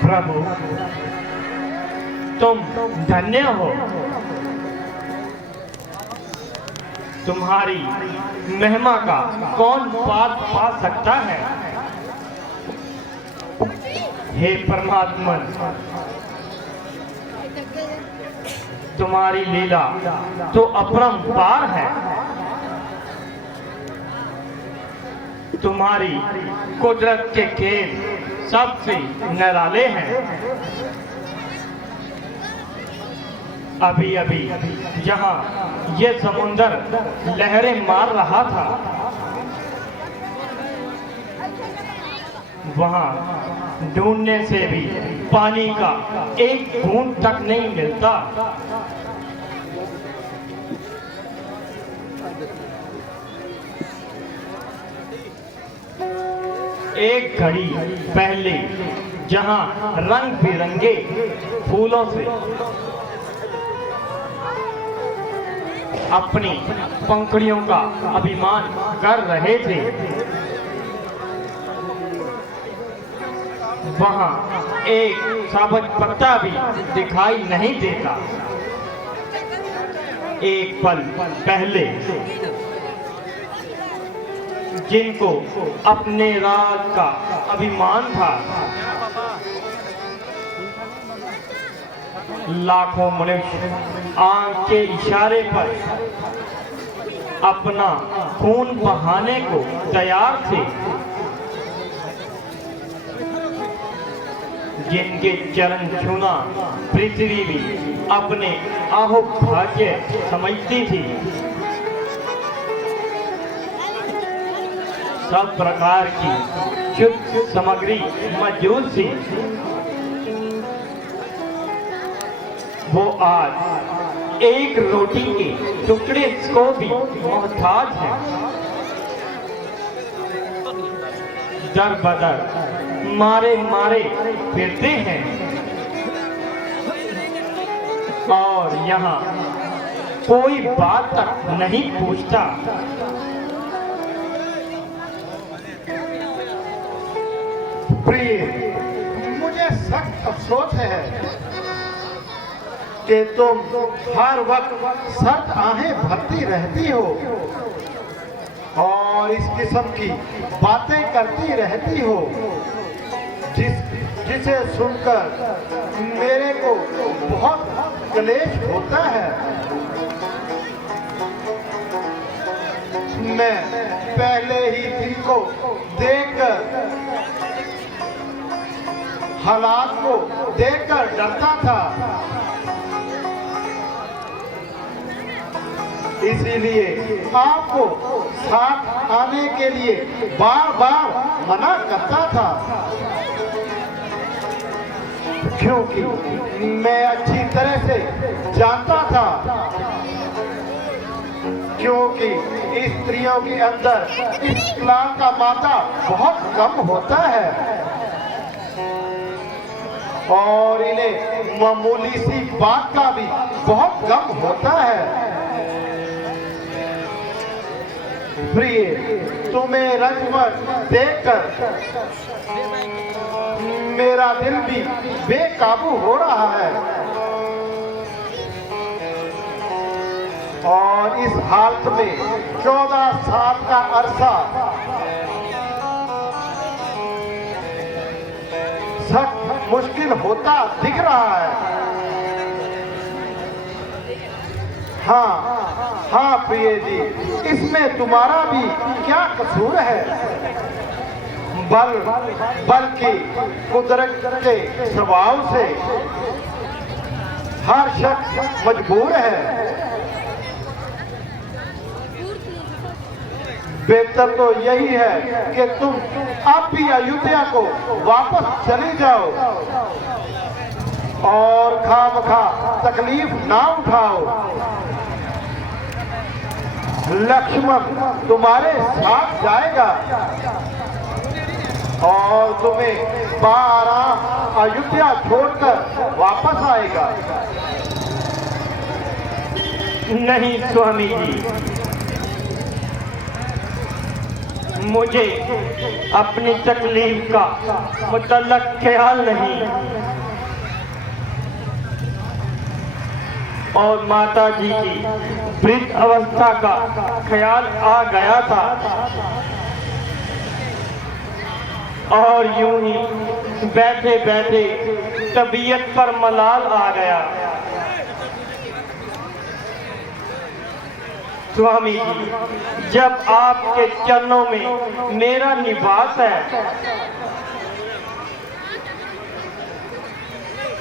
प्रभु, तुम धन्य हो। तुम्हारी महिमा का कौन पार पा सकता है। हे परमात्मा, तुम्हारी लीला तो अपरंपार है। तुम्हारी कुदरत के खेल सबसे निराले हैं। अभी अभी जहां ये समुंदर लहरें मार रहा था, वहां ढूंढने से भी पानी का एक बूंद तक नहीं मिलता। एक घड़ी पहले जहां रंग बिरंगे फूलों से अपनी पंखुड़ियों का अभिमान कर रहे थे, वहां एक साबुत पत्ता भी दिखाई नहीं देता। एक पल पहले जिनको अपने राज का अभिमान था, लाखों मनुष्य आंख के इशारे पर अपना खून बहाने को तैयार थे। जिनके चरण छूना पृथ्वी भी अपने अहोभाग्य समझती थी। सब प्रकार की शुद्ध सामग्री मौजूद थी। वो आज एक रोटी के टुकड़े को भी मोहताज है। दर बदर मारे मारे फिरते हैं और यहाँ कोई बात तक नहीं पूछता। प्रिय, मुझे सख्त अफसोस है कि तुम हर वक्त सख्त आहें भरती रहती हो और इस किस्म की बातें करती रहती हो जिसे सुनकर मेरे को बहुत क्लेश होता है। मैं पहले ही दिन को देखकर, हालात को देखकर डरता था, इसीलिए आपको साथ आने के लिए बार बार मना करता था, क्योंकि मैं अच्छी तरह से जानता था क्योंकि स्त्रियों के अंदर इख्तिलाफ का मात्रा बहुत कम होता है और इन्हें मामूली सी बात का भी बहुत गम होता है। प्रिय, तुम्हें रंगमंच देखकर मेरा दिल भी बेकाबू हो रहा है और इस हालत में 14 साल का अरसा सख्त मुश्किल होता दिख रहा है। हाँ प्रिय जी, इसमें तुम्हारा भी क्या कसूर है, बल्कि कुदरत के स्वभाव से हर शख्स मजबूर है। बेहतर तो यही है कि तुम अब भी अयोध्या को वापस चली जाओ और खामखा तकलीफ ना उठाओ। लक्ष्मण तुम्हारे साथ जाएगा और तुम्हें बाराम अयोध्या छोड़कर वापस आएगा। नहीं स्वामी जी, मुझे अपनी तकलीफ का मुतल्लक ख्याल नहीं और माता जी की वृद्ध अवस्था का ख्याल आ गया था और यूं ही बैठे बैठे तबीयत पर मलाल आ गया। स्वामी जी, जब आपके चरणों में मेरा निवास है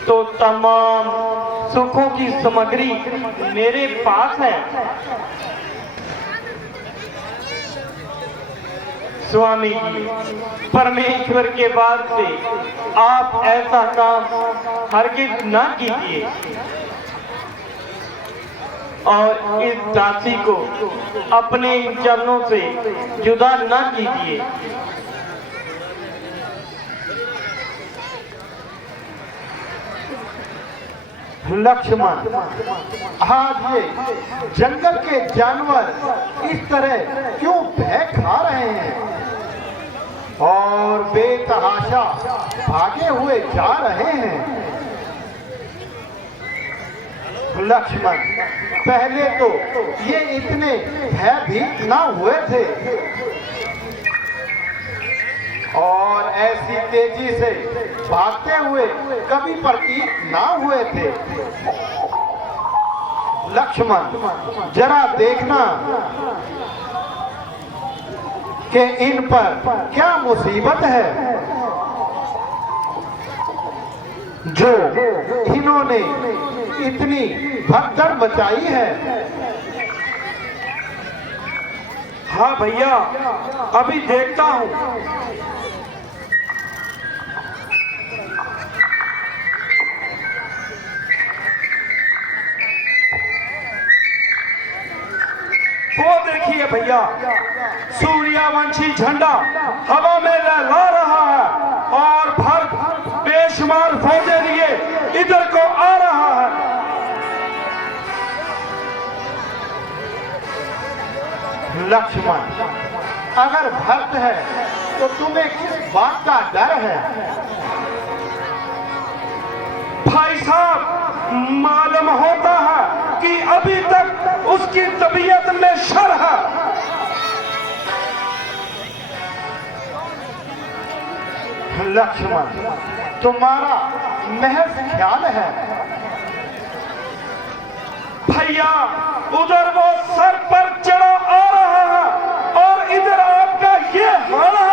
तो तमाम सुखों की सामग्री मेरे पास है। स्वामी जी, परमेश्वर के वास्ते आप ऐसा काम हरगिज ना कीजिए और इस दासी को अपने चरणों से जुदा ना कीजिए। लक्ष्मण, आज ये जंगल के जानवर इस तरह क्यों भय खा रहे हैं और बेतहाशा भागे हुए जा रहे हैं? लक्ष्मण, पहले तो ये इतने भयभीत ना हुए थे और ऐसी तेजी से भागते हुए कभी प्रतीत ना हुए थे। लक्ष्मण, जरा देखना कि इन पर क्या मुसीबत है जो इन्होंने इतनी भगदड़ मचाई है। हाँ भैया, अभी देखता हूँ। वो देखिए भैया, सूर्यवंशी झंडा हवा में लहरा रहा है और भर बेशुमार फौजें लिए इधर को आ रहा है। लक्ष्मण, अगर भक्त है तो तुम्हें किस बात का डर है? भाई साहब, मालूम होता है कि अभी तक उसकी तबीयत में शर है। लक्ष्मण, तुम्हारा महज ख्याल है। भैया, उधर वो सर पर चढ़ा आ रहा है और इधर आपका ये हाल है।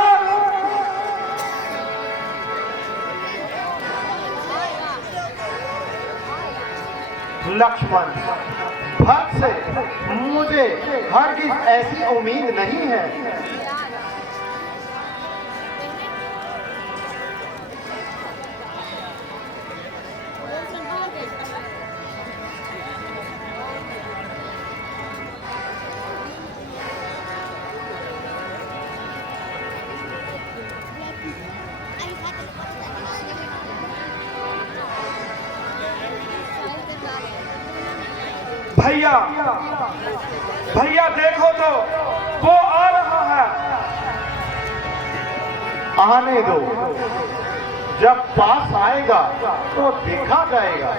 लक्ष्मण, भक्त से मुझे हरगिज ऐसी उम्मीद नहीं है। भैया, भैया देखो तो, वो आ रहा है। आने दो, जब पास आएगा तो देखा जाएगा।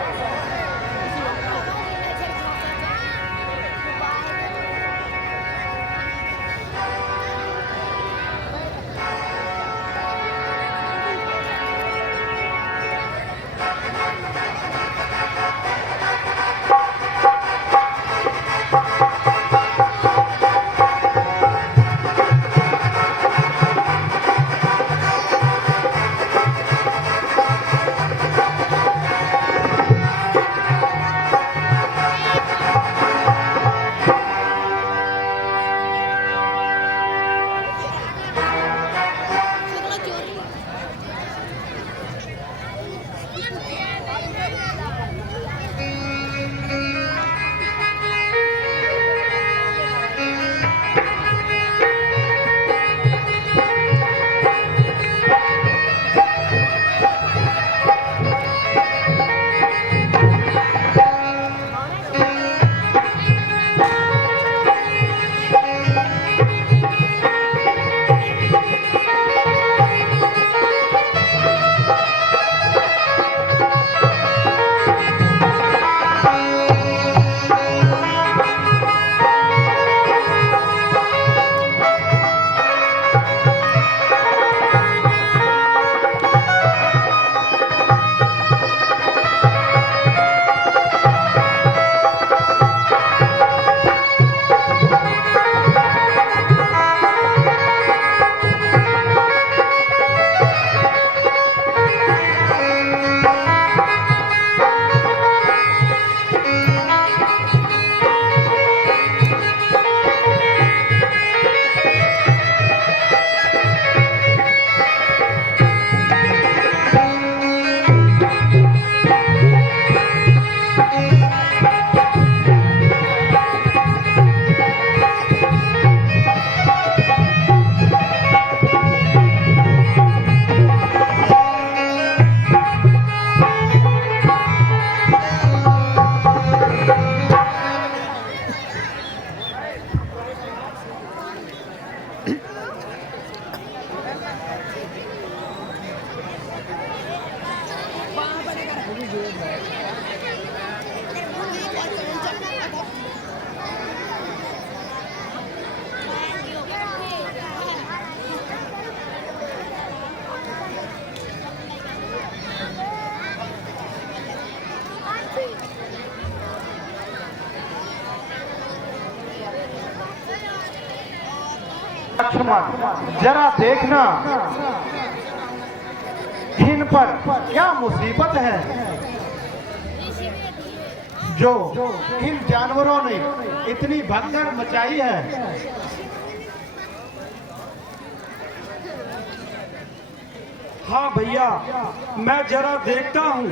लक्ष्मण जरा देखना इन पर क्या मुसीबत है जो इन जानवरों ने इतनी भगदड़ मचाई है। हाँ भैया, मैं जरा देखता हूँ।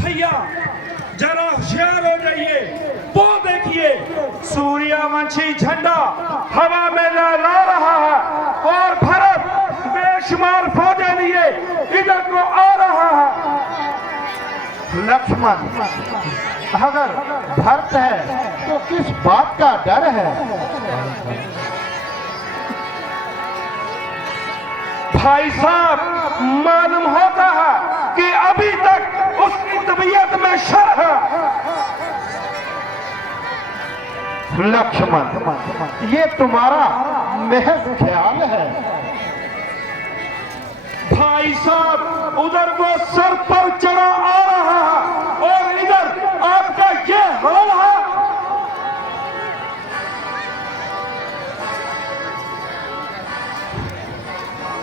भैया जरा होशियार हो जाइए, वो देखिए सूर्यवंशी झंडा हवा में लहरा रहा है और भरत बेशुमार फौजें लिए इधर को आ रहा है। लक्ष्मण अगर भरत है तो किस बात का डर है? भाई साहब, मालूम होता है कि अभी तक उसकी तबीयत में शर है। लक्ष्मण ये तुम्हारा महज ख्याल है। भाई साहब, उधर वो सर पर चढ़ा आ रहा है और इधर आपका ये हाल है।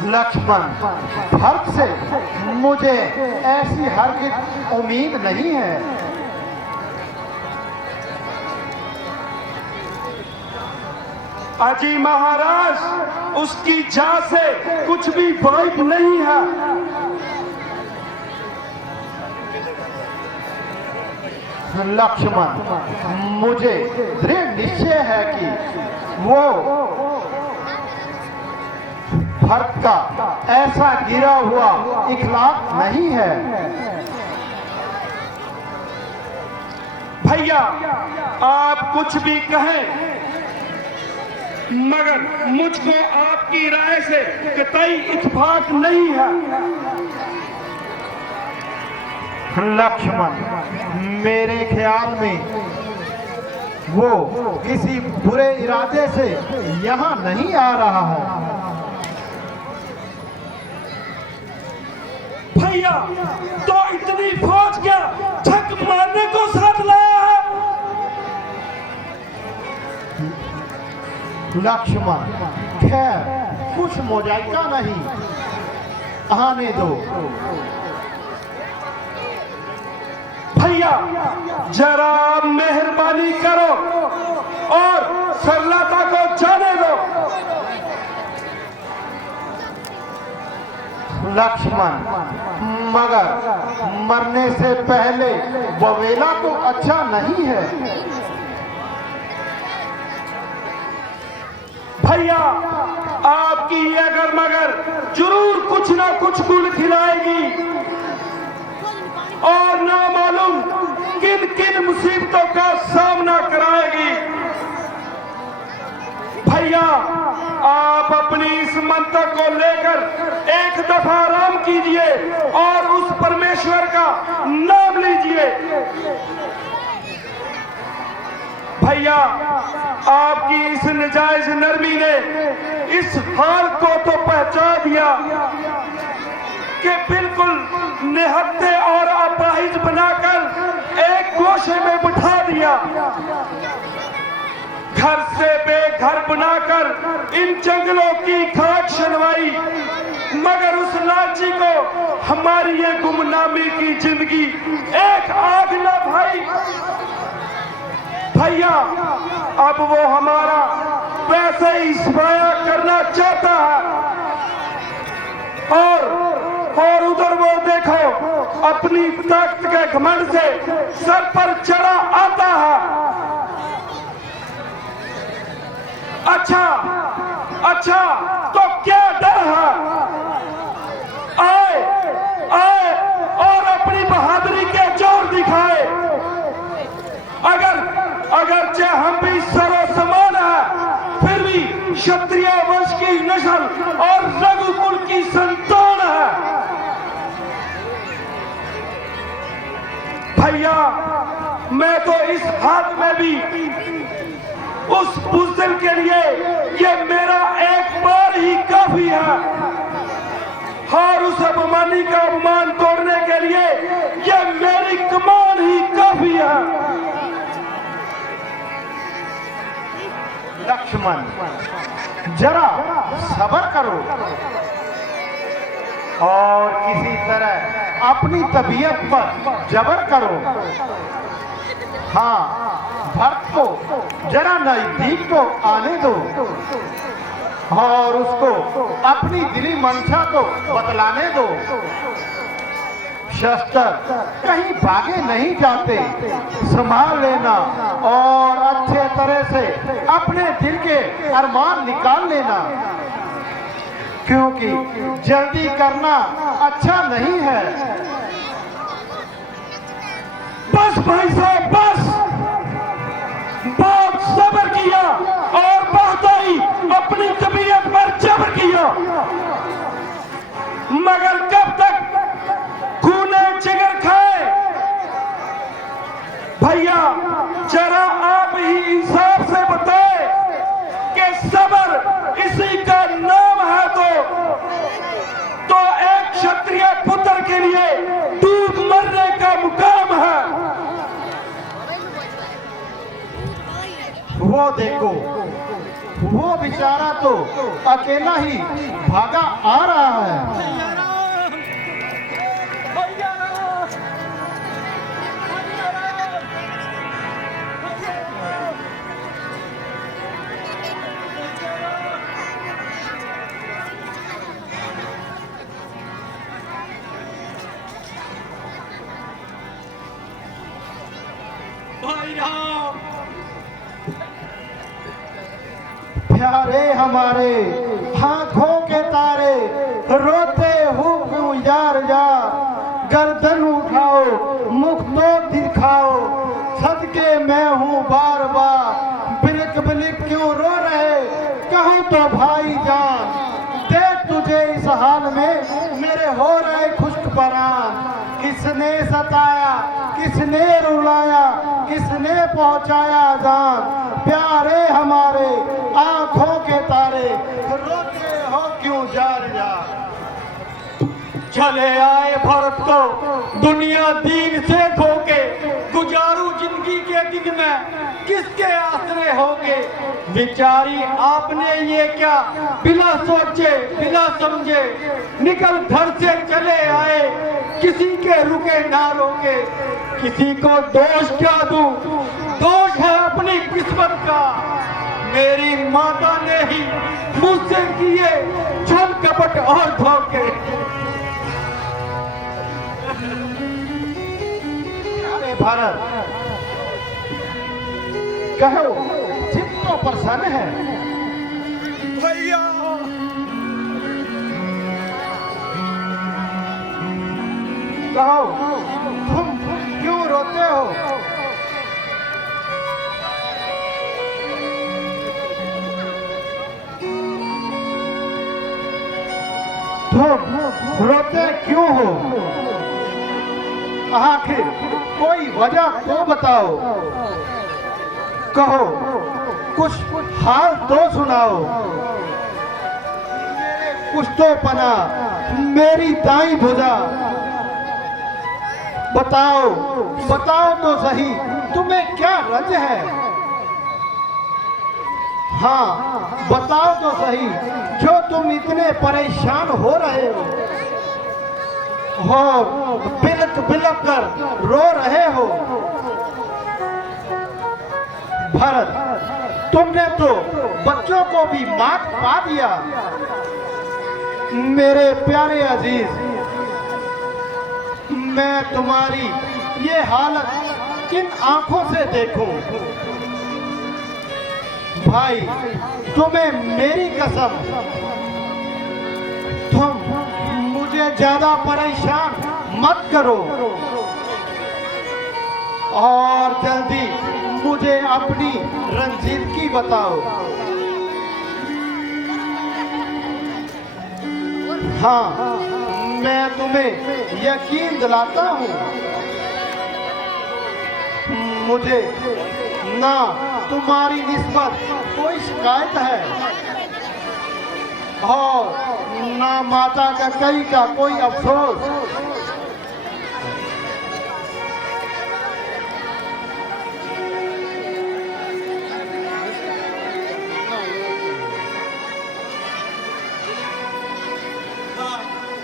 लक्ष्मण भरत से मुझे ऐसी हरगिज़ उम्मीद नहीं है। अजी महाराज, उसकी जान से कुछ भी वाइब नहीं है। लक्ष्मण मुझे दृढ़ निश्चय है कि वो भरत का ऐसा गिरा हुआ इखलाक नहीं है। भैया आप कुछ भी कहें, मगर मुझको आपकी राय से कतई इत्तेफाक नहीं है। लक्ष्मण मेरे ख्याल में वो किसी बुरे इरादे से यहाँ नहीं आ रहा है। भैया तो इतनी फौज क्या छक मारने को साथ लाया है? लक्ष्मण खैर कुछ मोजाइका नहीं, आने दो। भैया जरा मेहरबानी करो और सरलता को जाने दो। लक्ष्मण मगर मरने से पहले बवेला तो अच्छा नहीं है। भैया आपकी अगर मगर जरूर कुछ ना कुछ गुल खिलाएगी और ना मालूम किन किन मुसीबतों का सामना कराएगी। भैया आप अपनी इस मंतक को लेकर एक दफा आराम कीजिए और उस परमेश्वर का नाम लीजिए। भैया आपकी इस नजायज नरमी ने इस हाल को तो पहचान दिया कि बिल्कुल निहत्थे और अपाहिज बनाकर एक गोशे में बिठा दिया। घर से बेघर बनाकर इन जंगलों की खाक शनवाई, मगर उस लालची को हमारी ये गुमनामी की जिंदगी एक आग न भाई। भैया अब वो हमारा पैसे ही सफाया करना चाहता है और उधर वो देखो अपनी ताकत के घमंड से सर पर चढ़ा आता है। अच्छा तो क्या डर है? आए और अपनी बहादुरी के जोर दिखाए। अगरचे हम भी सरो समान है, फिर भी क्षत्रिय वंश की नस्ल और रघुकुल की संतान है। भैया मैं तो इस हाथ में भी उस बुज़दिल के लिए ये मेरा एक बार ही काफी है। और उस अभिमानी का अभिमान तोड़ने के लिए ये मेरी कमान ही काफी है। लक्ष्मण, जरा सब्र करो और किसी तरह अपनी तबीयत पर जबर करो। हाँ, भरत को जरा नजदीक तो आने दो और उसको अपनी दिली मंशा तो बतलाने दो। शस्त्र कहीं भागे नहीं जाते, संभाल लेना और अच्छे तरह से अपने दिल के अरमान निकाल लेना, क्योंकि जल्दी करना अच्छा नहीं है। बस भाई साहब, बस बहुत सब्र किया और बहुत ही अपनी तबीयत पर जबर किया, मगर कब तक खूने जिगर खाए। भैया जरा आप ही इंसाफ से बताए कि सब्र इसी का नाम है तो एक क्षत्रिय पुत्र के लिए डूब मरने का मुकाम है। वो देखो, वो बेचारा तो अकेला ही भागा आ रहा है। प्यारे हमारे आंखों के तारे, रोते हो क्यों यार यार, गर्दन उठाओ मुख तो दिखाओ, सदके मैं हूँ बार बार, बिलिक बिलिक क्यों रो रहे कहूँ तो भाई जान, देख तुझे इस हाल में मेरे हो रहे खुश्क परान। किसने सताया किसने रुलाया किसने पहुँचाया जान, प्यारे हमारे आंखों के तारे, रोते हो क्यों जार जार। चले आए भरत को दुनिया दीन से धोके, गुजारू जिंदगी के दिन में किसके आसरे होगे। बेचारी आपने ये क्या बिना सोचे बिना समझे निकल घर से चले आए, किसी के रुके ना रोके, किसी को दोष क्या दूं, दोष है अपनी किस्मत का। मेरी माता ने ही मुझसे किए छल कपट और धोखे। अरे भारत, कहो चित्त तो प्रसन्न है। भैया कहो तुम क्यों रोते हो। तुम रोते क्यों हो, आखिर कोई वजह तो बताओ। कहो कुछ हाल तो सुनाओ। कुछ तो पना मेरी दाई भुजा, बताओ बताओ तो सही तुम्हें क्या रंज है। हाँ बताओ तो सही, जो तुम इतने परेशान हो रहे हो बिलक बिलक कर रो रहे हो। भरत, तुमने तो बच्चों को भी मात पा दिया। मेरे प्यारे अजीज, मैं तुम्हारी ये हालत किन आंखों से देखूं। भाई तुम्हें मेरी कसम, तुम मुझे ज्यादा परेशान मत करो और जल्दी मुझे अपनी रंजीदगी बताओ। हाँ मैं तुम्हें यकीन दिलाता हूँ, मुझे ना तुम्हारी निस्बत कोई शिकायत है और ना माता का कई का कोई अफसोस।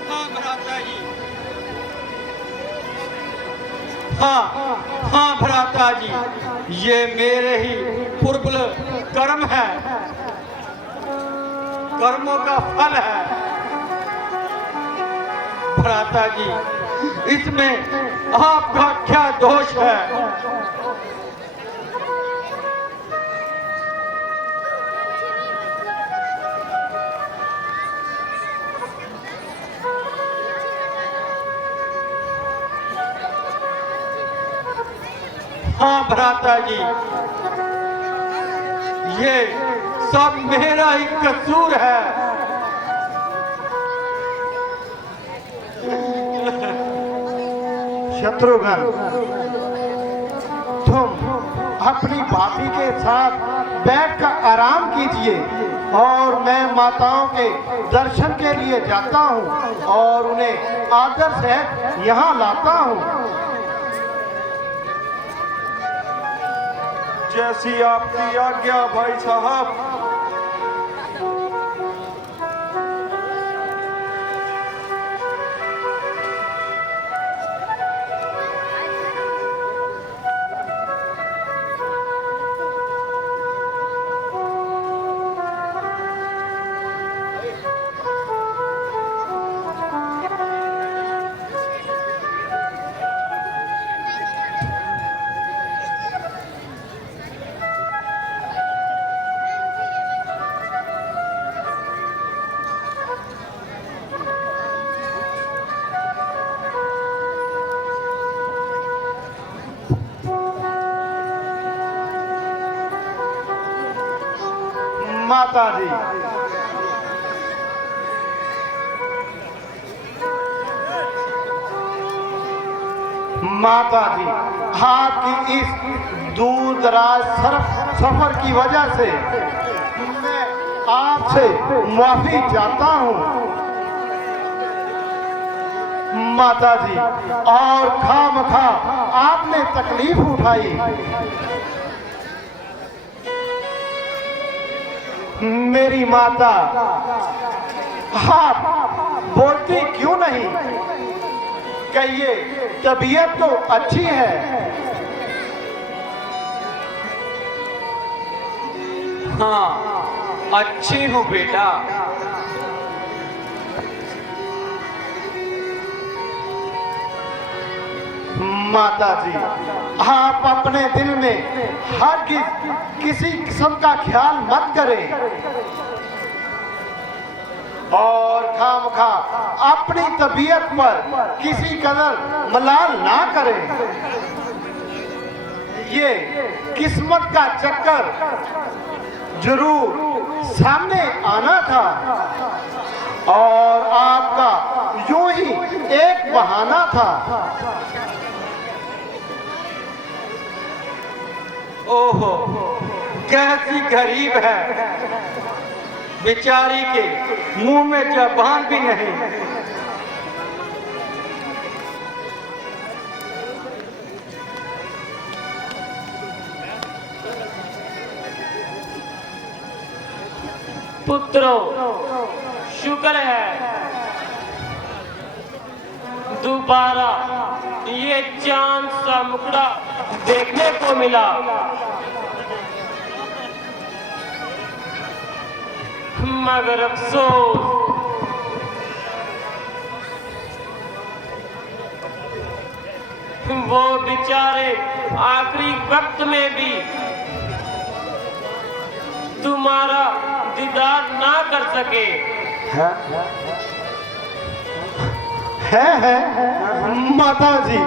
हाँ भ्राता जी, हाँ भ्राता जी, ये मेरे ही पूर्व कर्म है, कर्मों का फल है भ्राता जी। इसमें आपका क्या दोष है? हाँ भ्राता जी, ये सब मेरा ही कसूर है। शत्रुघ्न, तुम अपनी भाभी के साथ बैठकर आराम कीजिए और मैं माताओं के दर्शन के लिए जाता हूँ और उन्हें आदर से यहाँ लाता हूँ। जैसी आपकी आज्ञा भाई साहब। माता जी, माता जी, आपकी इस दूर दराज सफर की वजह से मैं आपसे माफी चाहता हूँ माता जी। और खामखा आपने तकलीफ उठाई। मेरी माता, आप बोलती क्यों नहीं? कहिए, तबीयत तो अच्छी है। हाँ, अच्छी हूँ बेटा। माता जी, आप अपने दिल में हर किसी किस्म का ख्याल मत करें और खामखा अपनी तबीयत पर किसी कदर मलाल ना करें। ये किस्मत का चक्कर जरूर सामने आना था और आपका यूं ही एक बहाना था। ओहो, कैसी गरीब है, बेचारी के मुंह में जबान भी नहीं। पुत्रों, शुक्र है दोबारा ये चांद सा मुखड़ा देखने को मिला। मगर अफसोस, वो बेचारे आखिरी वक्त में भी तुम्हारा दीदार ना कर सके। है माता जी,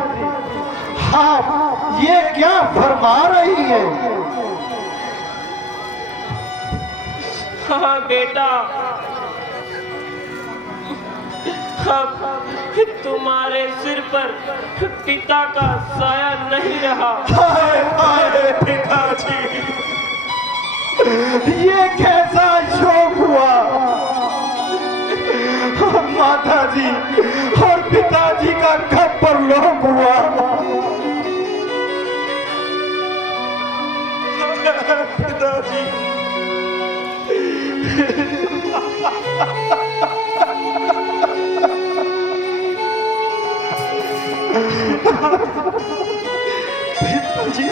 आप ये क्या फरमा रही हैं? हाँ बेटा, अब तुम्हारे सिर पर पिता का साया नहीं रहा। हाय हाय पिताजी, ये कैसा शोक हुआ? परलोक हुआ। पिताजी पिताजी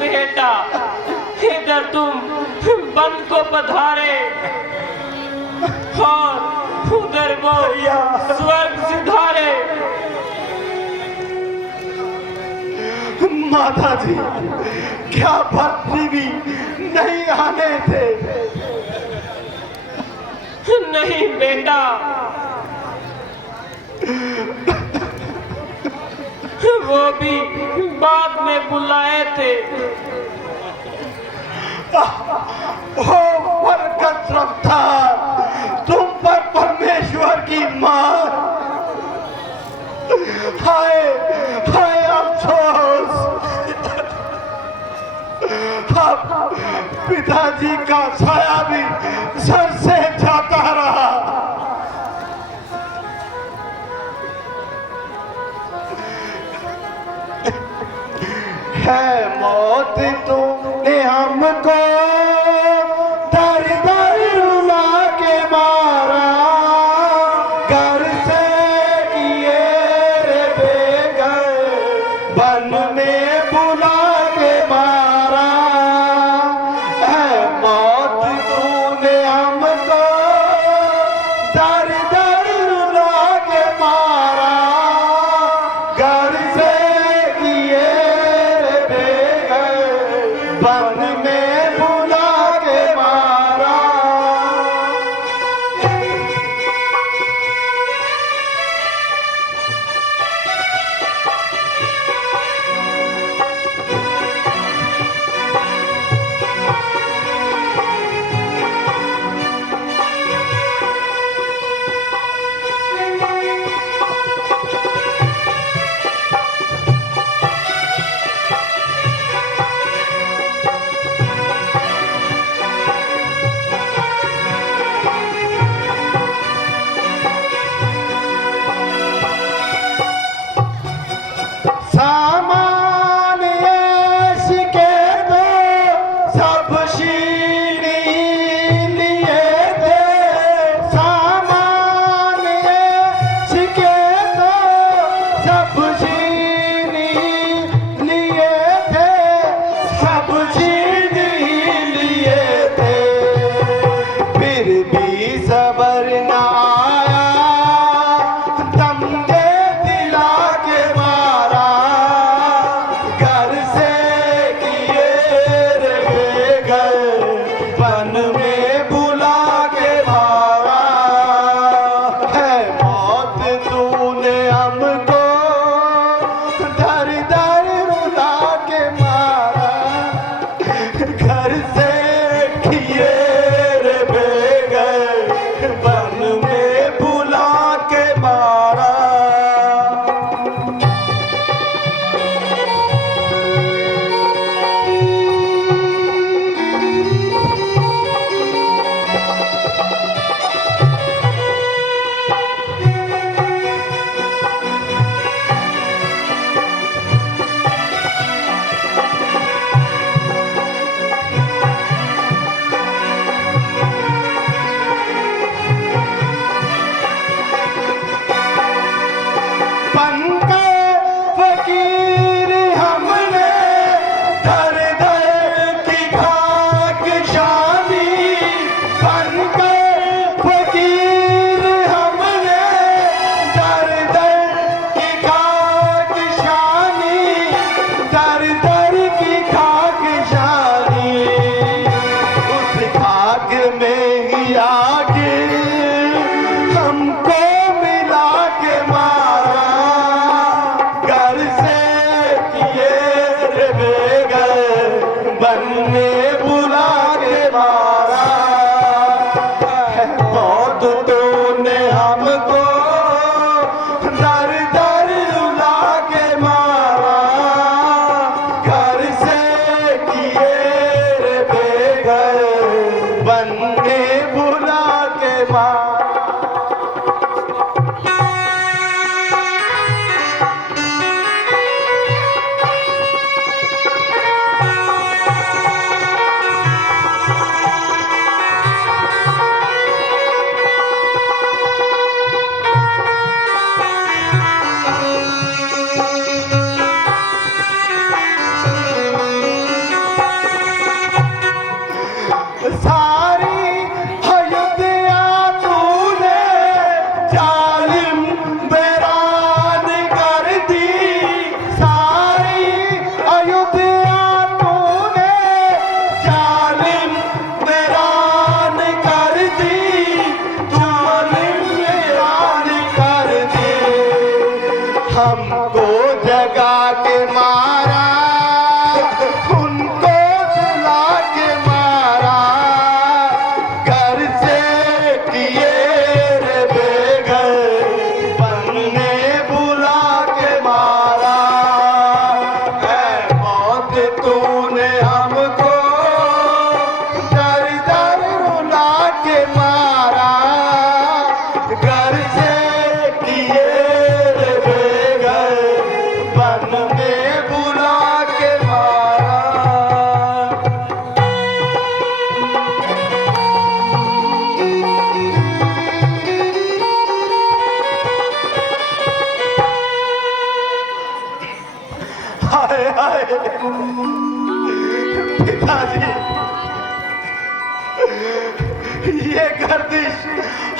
बेटा, इधर तुम वन को पधारे और उधर वो स्वर्ग सिधारे। माता जी, क्या भक्ति भी नहीं आने थे? नहीं बेटा, वो भी बाद में बुलाए थे। ओ बरकत रफ्तार, तुम पर परमेश्वर की मार। हाय हाय अफसोस, अब पिताजी का साया भी सर से जाता रहा। है मौत तूने हमको दर दर रुला के मारा, घर से किए रे बेघर वन में बुला के मारा। है मौत तूने हमको दर दर रुला के मारा, घर से किए वन में बुला के मारा। के मारा, उनको सुला के मारा, घर से किए रे बेघर, बनने बुला के मारा। है मौत तूने हमको दर दर रुला के मारा, घर से किए रे बेघर, बनने बुला के मारा। हाय हाय पिताजी, ये गर्दिश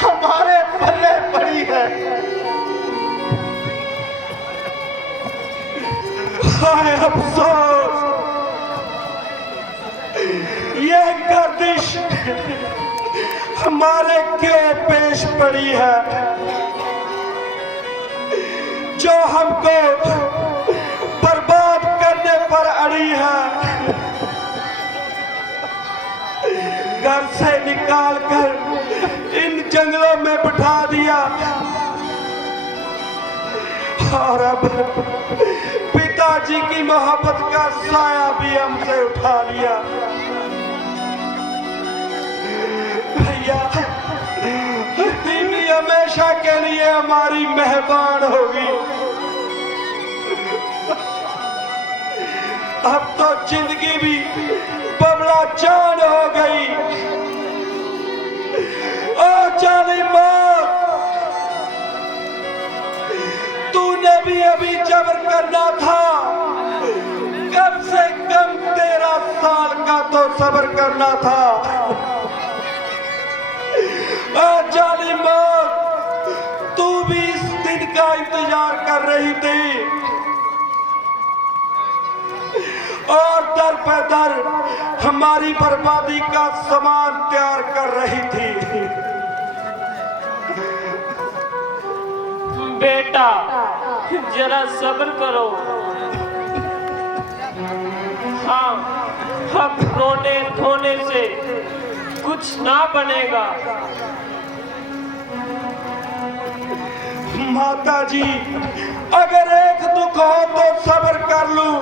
हमारे पल्ले पड़ी है। हाय अफसोस, ये गर्दिश हमारे क्यों पेश पड़ी है, जो हमको बर्बाद करने पर अड़ी है। घर से निकाल कर इन जंगलों में बिठा दिया, और अब पिताजी की मोहब्बत का साया भी हमसे उठा लिया। भैया, दीदी हमेशा के लिए हमारी मेहमान होगी। अब तो जिंदगी भी बबला चांद हो गई। ओ जालिम मौत, तूने भी अभी जबर करना था, कम से कम 13 साल का तो सब्र करना था। ओ जालिम मौत, तू भी इस दिन का इंतजार कर रही थी, और दर पे दर हमारी बर्बादी का सामान तैयार कर रही थी। बेटा, जरा सब्र करो। हाँ, अब रोने धोने से कुछ ना बनेगा। माता जी, अगर एक दुख हो तो सब्र कर लूं,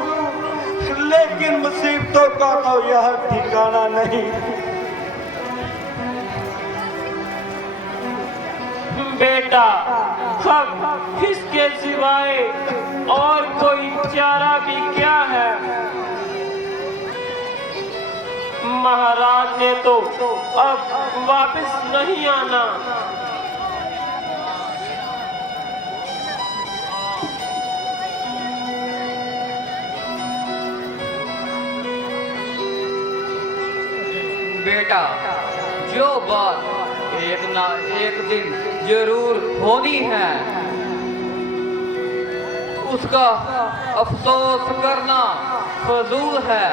लेकिन मुसीबतों का तो यह ठिकाना नहीं। बेटा, अब इसके सिवाय और कोई चारा भी क्या है? महाराज ने तो अब वापस नहीं आना। बेटा, जो बात एक ना एक दिन जरूर होनी है, उसका अफसोस करना फजूल है।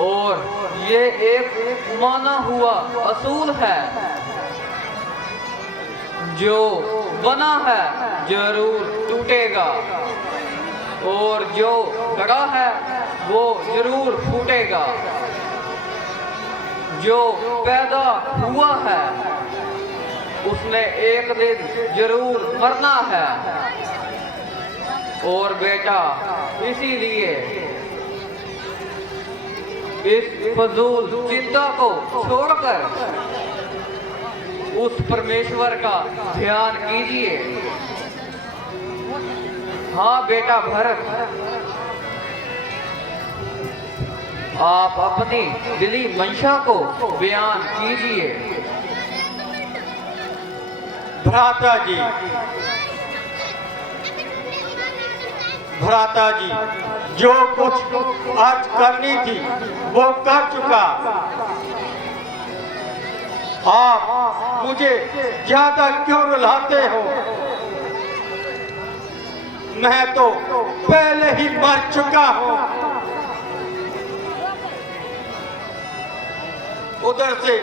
और ये एक माना हुआ असूल है, जो बना है जरूर टूटेगा, और जो गड़ा है वो जरूर फूटेगा। जो पैदा हुआ है उसने एक दिन जरूर मरना है। और बेटा, इसीलिए इस फजूल चिंता को छोड़कर उस परमेश्वर का ध्यान कीजिए। हाँ बेटा भरत, आप अपनी दिली मंशा को बयान कीजिए। भ्राता जी, भ्राता जी, जो कुछ आज करनी थी वो कर चुका। आप मुझे ज्यादा क्यों रुलाते हो? मैं तो पहले ही मर चुका हूँ। उधर से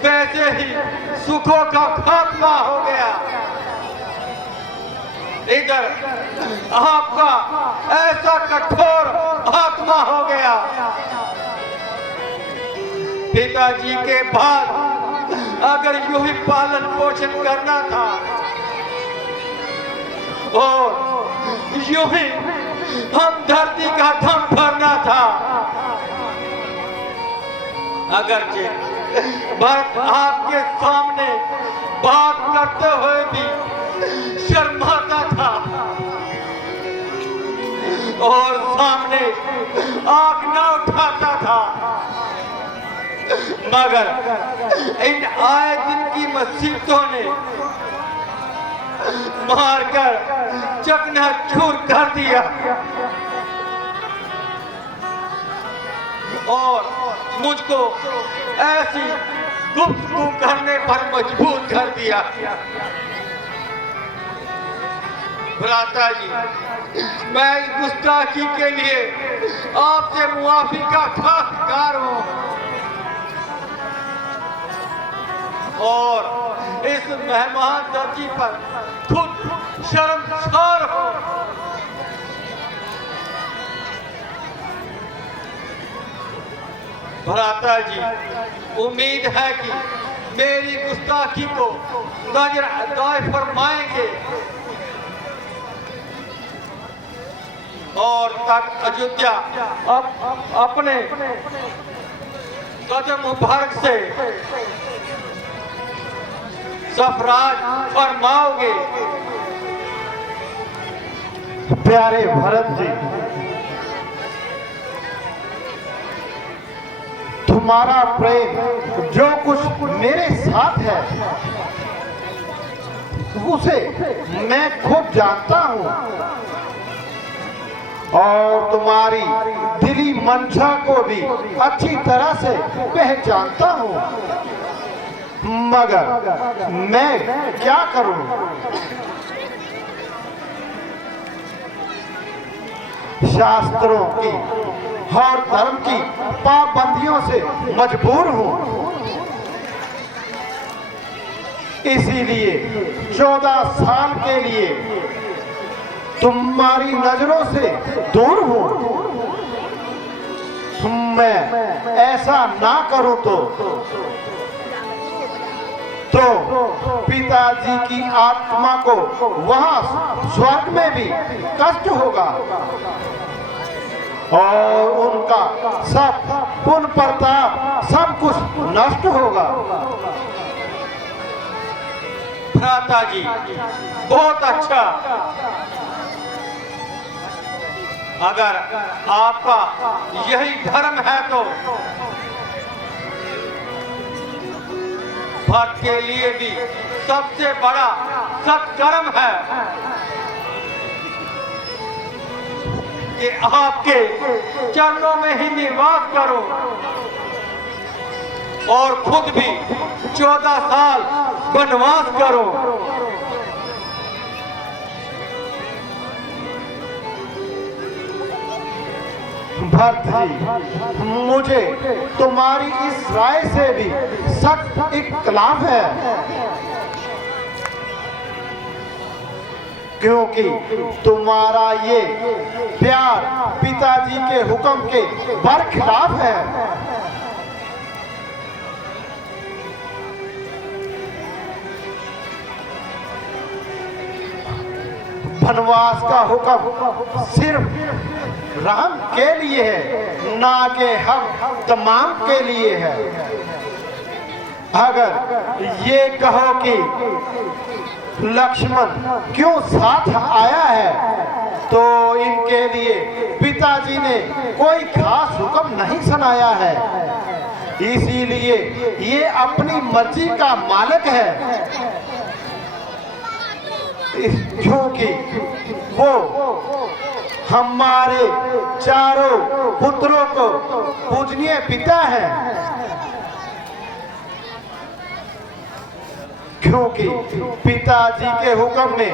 वैसे ही सुखों का खात्मा हो गया। इधर आपका ऐसा कठोर आत्मा हो गया। पिताजी के बाद अगर यूं ही पालन पोषण करना था और यूं ही हम धरती का दम भरना था, अगरचे भरत आपके सामने बात करते हुए भी शर्माता था और सामने आंख न उठाता था, मगर इन आए दिन की मुसीबतों ने मारकर चकनाचूर कर दिया और मुझको ऐसी गुफ्तगू करने पर मजबूर कर दिया। भ्राता जी, मैं इस गुस्ताखी के लिए आपसे मुआफी का खासगार हूँ और इस मेहमान दर्जी पर खुद शर्मसार हूँ। भ्राता जी, उम्मीद है कि मेरी गुस्ताखी को नजरअंदाज फरमाएंगे और तक अयोध्या अपने कदम मुबारक से सफराज फरमाओगे। प्यारे भरत जी, तुम्हारा प्रेम जो कुछ मेरे साथ है उसे मैं खुद जानता हूँ और तुम्हारी दिली मंशा को भी अच्छी तरह से पहचानता हूँ, मगर मैं क्या करूँ? शास्त्रों की और धर्म की पाबंदियों से मजबूर हूँ, इसीलिए 14 साल के लिए तुम्हारी नजरों से दूर हूँ। मैं ऐसा ना करूँ तो पिताजी की आत्मा को वहां स्वर्ग में भी कष्ट होगा और उनका सब पुण्य प्रताप सब कुछ नष्ट होगा। भ्राता जी, बहुत अच्छा। अगर आपका यही धर्म है तो भक्त के लिए भी सबसे बड़ा सत्कर्म है कि आपके चरणों में ही निवास करो और खुद भी 14 साल वनवास करो। भरत जी, मुझे तुम्हारी इस राय से भी सख्त इख्तिलाफ है, क्योंकि तुम्हारा ये प्यार पिताजी के हुक्म के बरखिलाफ है। वनवास का हुक्म सिर्फ राम के लिए है, ना कि हम तमाम के लिए है। अगर ये कहो कि लक्ष्मण क्यों साथ आया है तो इनके लिए पिताजी ने कोई खास हुक्म नहीं सुनाया है, इसीलिए ये अपनी मर्जी का मालिक है, क्योंकि वो हमारे चारों पुत्रों को पूजनीय पिता है, क्योंकि पिताजी के हुक्म में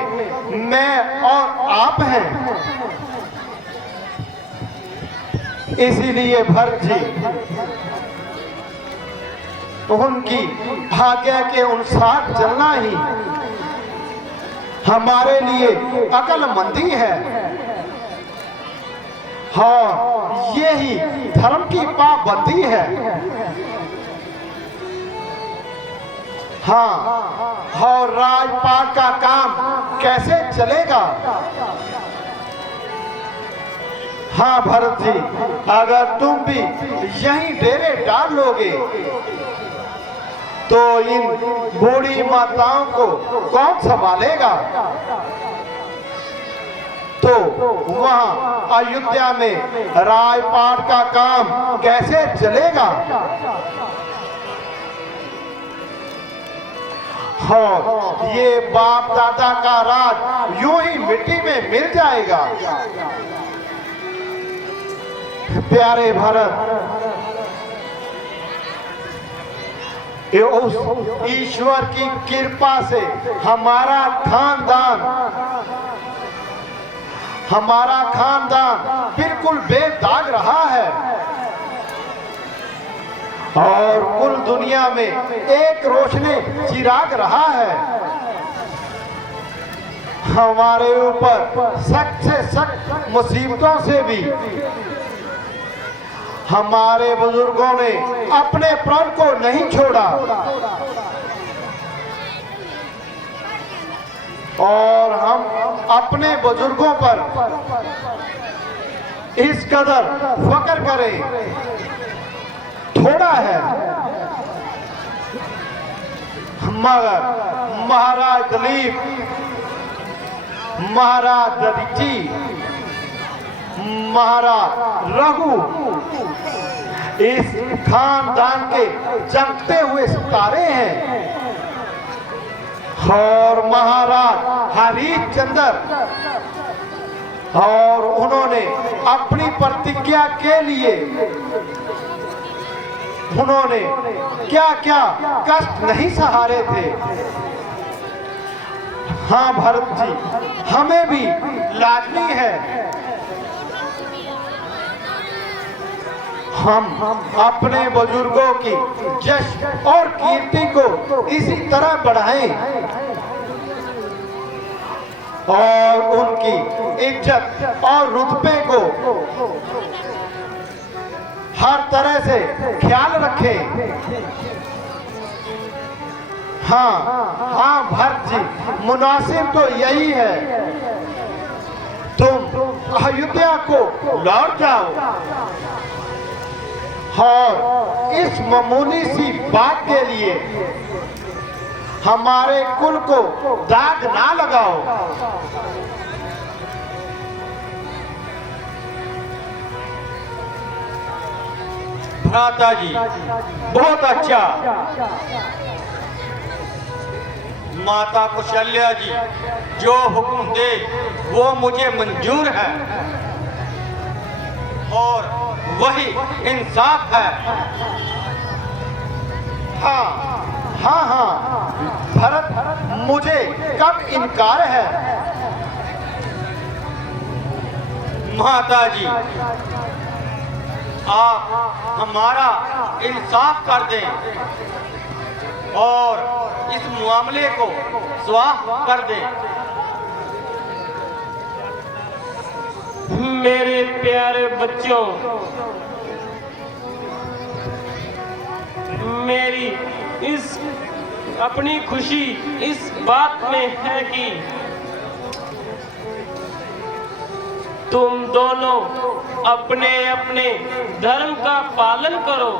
मैं और आप हैं। इसीलिए भरत जी, उनकी आज्ञा के अनुसार चलना ही हमारे लिए अकलमंदी है। हाँ, यही धर्म की पाबंदी है। हाँ, और राजपाट का काम कैसे चलेगा? हाँ भरत जी, अगर तुम भी यहीं डेरे डाल लोगे तो इन बूढ़ी माताओं को कौन संभालेगा? तो वहां अयोध्या में राजपाट का काम कैसे चलेगा? हाँ, ये बाप दादा का राज यूं ही मिट्टी में मिल जाएगा। प्यारे भरत, ये उस ईश्वर की कृपा से हमारा खानदान बिल्कुल बेदाग रहा है और कुल दुनिया में एक रोशनी चिराग रहा है। हमारे ऊपर सख्त से सख्त मुसीबतों से भी हमारे बुजुर्गों ने अपने प्राण को नहीं छोड़ा और हम अपने बुजुर्गों पर इस कदर फक्र करें थोड़ा है, मगर महाराज दिलीप, महाराज दधीची, महाराज रघु इस खानदान के चमकते हुए सितारे हैं और महाराज हरिश्चंद्र, और उन्होंने अपनी प्रतिज्ञा के लिए उन्होंने क्या क्या कष्ट नहीं सहारे थे। हाँ भरत जी, हमें भी लाजमी है हम अपने बुजुर्गों की जश्न और कीर्ति को इसी तरह बढ़ाएं और उनकी इज्जत और रुतबे को हर तरह से ख्याल रखें। हाँ भरत जी, मुनासिब तो यही है, तुम अयोध्या को लौट जाओ और इस मामूली सी बात के लिए हमारे कुल को दाग ना लगाओ। भ्राता जी, बहुत अच्छा। माता कौशल्या जी जो हुक्म दे वो मुझे मंजूर है और वही इंसाफ है। हाँ भरत, मुझे कब इनकार है? माता जी, आप हमारा इंसाफ कर दें और इस मामले को स्वाह कर दें। मेरे प्यारे बच्चों, मेरी इस अपनी खुशी इस बात में है कि तुम दोनों अपने अपने धर्म का पालन करो।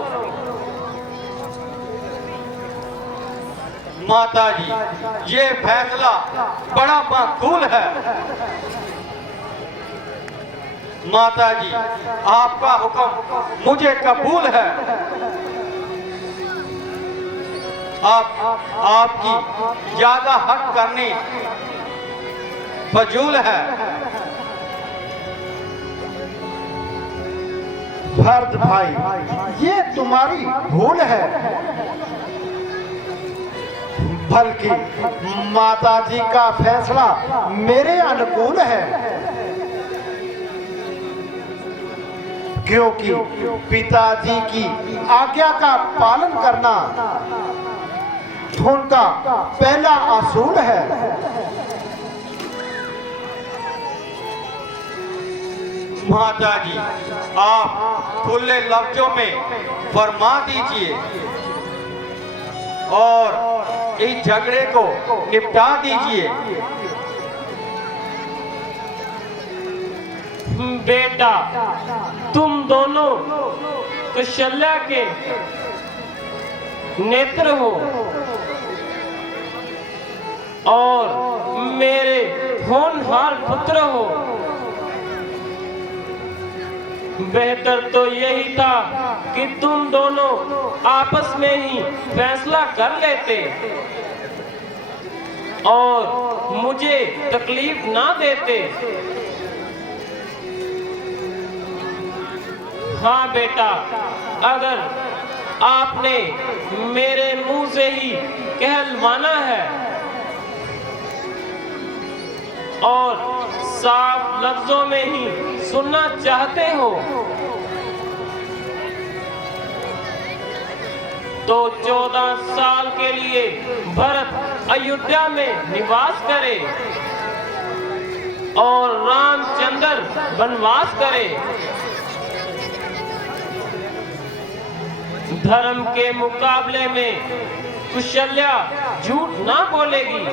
माता जी, ये फैसला बड़ा माकूल है। माता जी, आपका हुक्म मुझे कबूल है। आपकी ज्यादा हक करनी फजूल है। भरत भाई, ये तुम्हारी भूल है, बल्कि माता जी का फैसला मेरे अनुकूल है, क्योंकि पिताजी की आज्ञा का पालन करना उनका पहला असूल है। माता जी, आप खुले लफ्जों में फरमा दीजिए और इस झगड़े को निपटा दीजिए। बेटा, तुम दोनों कौशल्या के नेत्र हो और मेरे होनहार पुत्र हो। बेहतर तो यही था कि तुम दोनों आपस में ही फैसला कर लेते और मुझे तकलीफ ना देते। हाँ बेटा, अगर आपने मेरे मुंह से ही कहलवाना है और साफ लफ्जों में ही सुनना चाहते हो तो 14 साल के लिए भरत अयोध्या में निवास करे और रामचंद्र वनवास करे। धर्म के मुकाबले में कौशल्या झूठ ना बोलेगी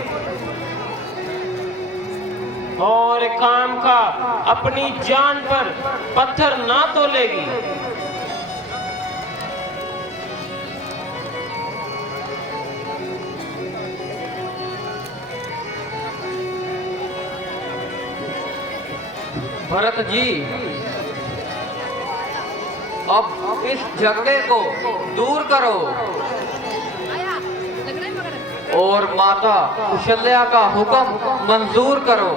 और काम का अपनी जान पर पत्थर ना तोलेगी। भरत जी, अब इस झगड़े को दूर करो और माता कौशल्या का हुक्म मंजूर करो।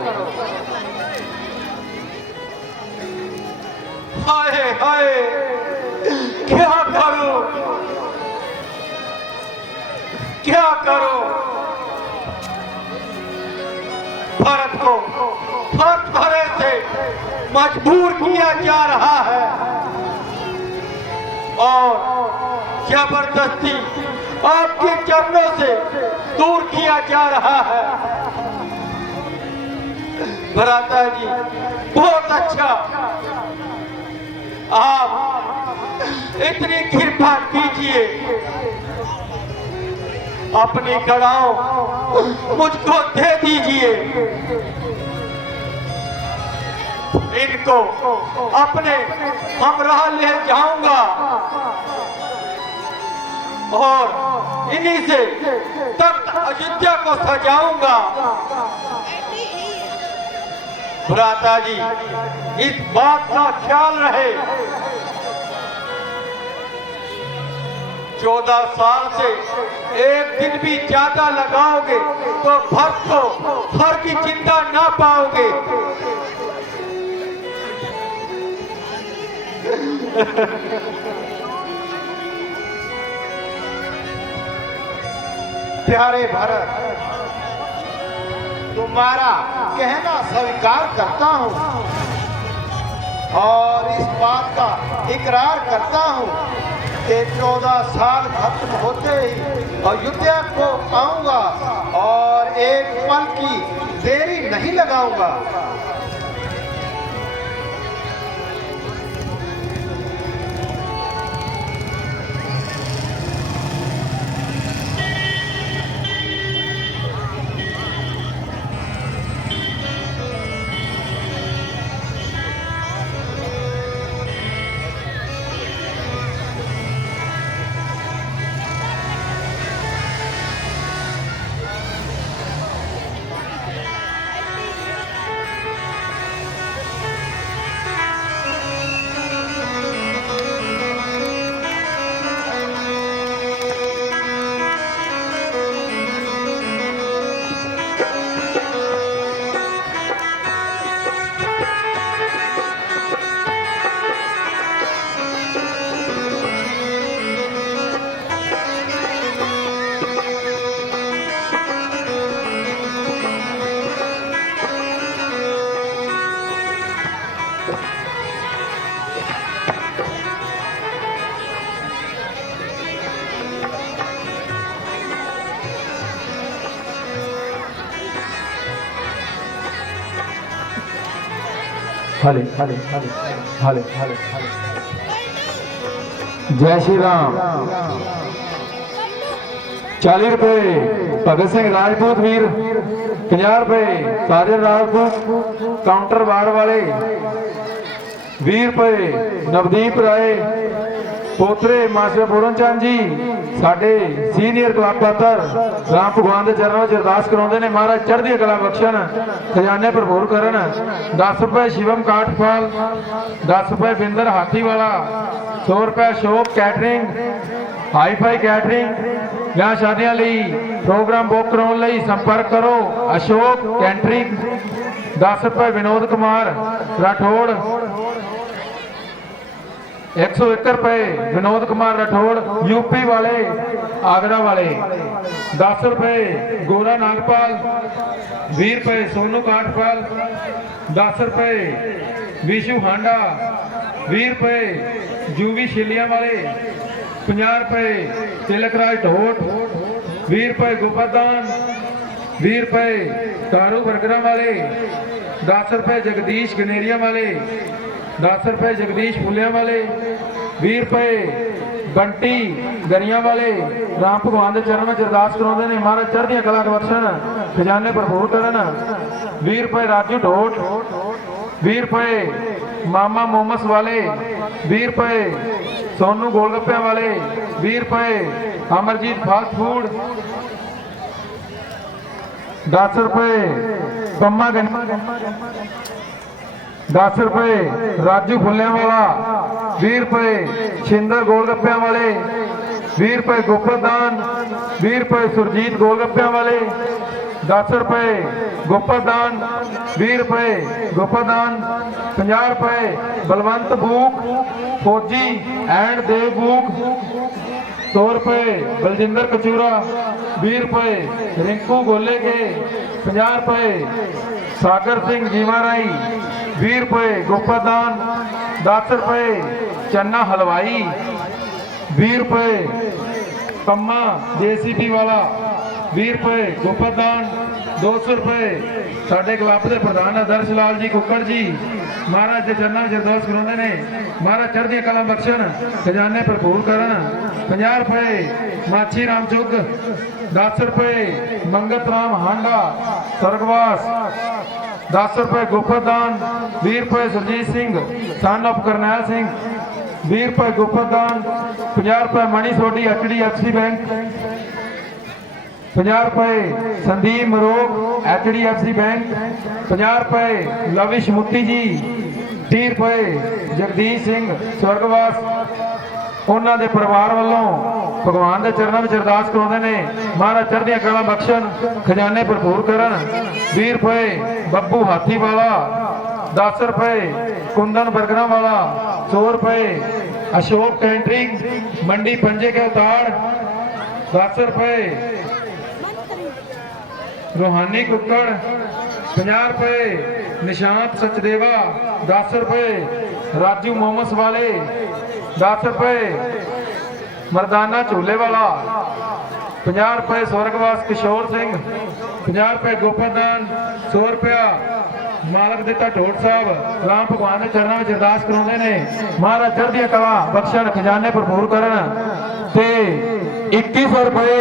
हाय हाय, क्या करूं, क्या करूं? भरत को हर तरह से मजबूर किया जा रहा है और जबरदस्ती आपके चरणों से दूर किया जा रहा है। भ्राता जी, बहुत अच्छा, आप इतनी कृपा कीजिए, अपनी कड़ाओं मुझको दे दीजिए। इनको अपने हमराह ले जाऊंगा और इन्हीं से तख्त अयोध्या को सजाऊंगा। भ्राता जी, इस बात का ख्याल रहे, 14 साल से एक दिन भी ज्यादा लगाओगे तो भक्त को हर की चिंता ना पाओगे। प्यारे भरत, तुम्हारा कहना स्वीकार करता हूँ और इस बात का इकरार करता हूँ कि 14 साल खत्म होते ही अयोध्या को आऊंगा और एक पल की देरी नहीं लगाऊंगा। हले हले हले हले हले जय श्री राम 40 रुपए भगत सिंह राजपूत वीर 50 रुपए साजन राजपूत काउंटर बार वाले 20 रुपए नवदीप राय पोतरे मास्टर पूरन चंद जी साडे सीनियर क्लब पात्र राम भगवान के चरणों में अरदास कराते हैं महाराज चढ़दी कला बख्शन खजाने भरपूर करन 10 रुपए शिवम काठपाल 10 रुपए बिंदर हाथीवाला 100 रुपए Ashok catering hi fi catering ब्याह शादियां लई प्रोग्राम बुक कराने लई संपर्क करो अशोक कैटरिंग 10 रुपए विनोद कुमार राठौड़ 101 रुपए विनोद कुमार राठौड़ यूपी वाले आगरा वाले 10 रुपए गोरा नागपाल 20 रुपए सोनू काठपाल 10 रुपए विशु हांडा 20 रुपए जूवी शिलिया वाले 50 रुपए तिलक राज ढोट 20 रुपए गोपादान 20 रुपए तारू बरगरा वाले 10 रुपए जगदीश गनेरिया वाले 10 रुपए जगदीश फुलिया वाले 20 रुपए बंटी गरिया वाले राम भगवान के चरण में अरदास कराते हैं महाराज चढ़दिया कला बख्शन खजाने भरपूर करन 20 रुपए राजू ढोट 20 रुपए मामा मोमस वाले 20 रुपए सोनू गोलगप्पे वाले 20 रुपए अमरजीत फास्ट फूड 10 रुपए पम्मा 10 रुपए राजू फुलिया वाला 20 रुपए शिंदर गोलगप्पे वाले 20 रुपए गोपादान 20 रुपए सुरजीत गोलगप्पे वाले 10 रुपए गोपादान 20 रुपए गोपादान 50 रुपए बलवंत बूक फौजी एंड देव बूक 100 रुपए बलजिंदर कचूरा 20 रुपए रिंकू गोले के 50 रुपए सागर सिंह जीवाराई 20 रुपए गोपादान 10 रुपए चन्ना हलवाई 20 रुपए पम्मा जेसीपी वाला 20 रुपए गोपादान 200 रुपए साढ़े क्लब के प्रधान आदर्श लाल जी कुकड़ जी महाराज के चरणों में अरदास कराते हैं महाराज चढ़दी कला बख्शन खजाने भरपूर करन 50 रुपए माछी राम चुग 10 रुपए मंगत राम हांडा स्वर्गवास 10 रुपए गोपादान 20 रुपए सुरजीत सिंह सन ऑफ करनैल सिंह 20 रुपए गोपादान 50 रुपए मणि सोडी HDFC बैंक 50 रुपए संदीप मरोग HDFC बैंक 50 रुपए लविश मुत्ती जी 30 रुपए जगदीश सिंह स्वर्गवास उन्होंने दे परिवार वालों भगवान के चरणों में अरदास कराते हैं महाराज चढ़दिया कला बख्शन खजाने भरपूर करन 20 रुपए बब्बू हाथी वाला 10 रुपए कुंदन बरगरा वाला 100 रुपए अशोक कैंटरिंग मंडी पंजे के उताड़ 10 रुपए रूहानी कुक्कड़ 50 रुपए निशांत सचदेवा 10 रुपए राजू मोमस वाले 10 रुपए मर्दाना झूले वाला 50 रुपए स्वर्गवास किशोर सिंह 50 रुपए गोपादान 100 रुपया मालक दिता ढोट साहब राम भगवान के चरणों में अरदास कराते हैं महाराज चढ़दिया कला बख्शन खजाने भरपूर करन ते 2100 रुपए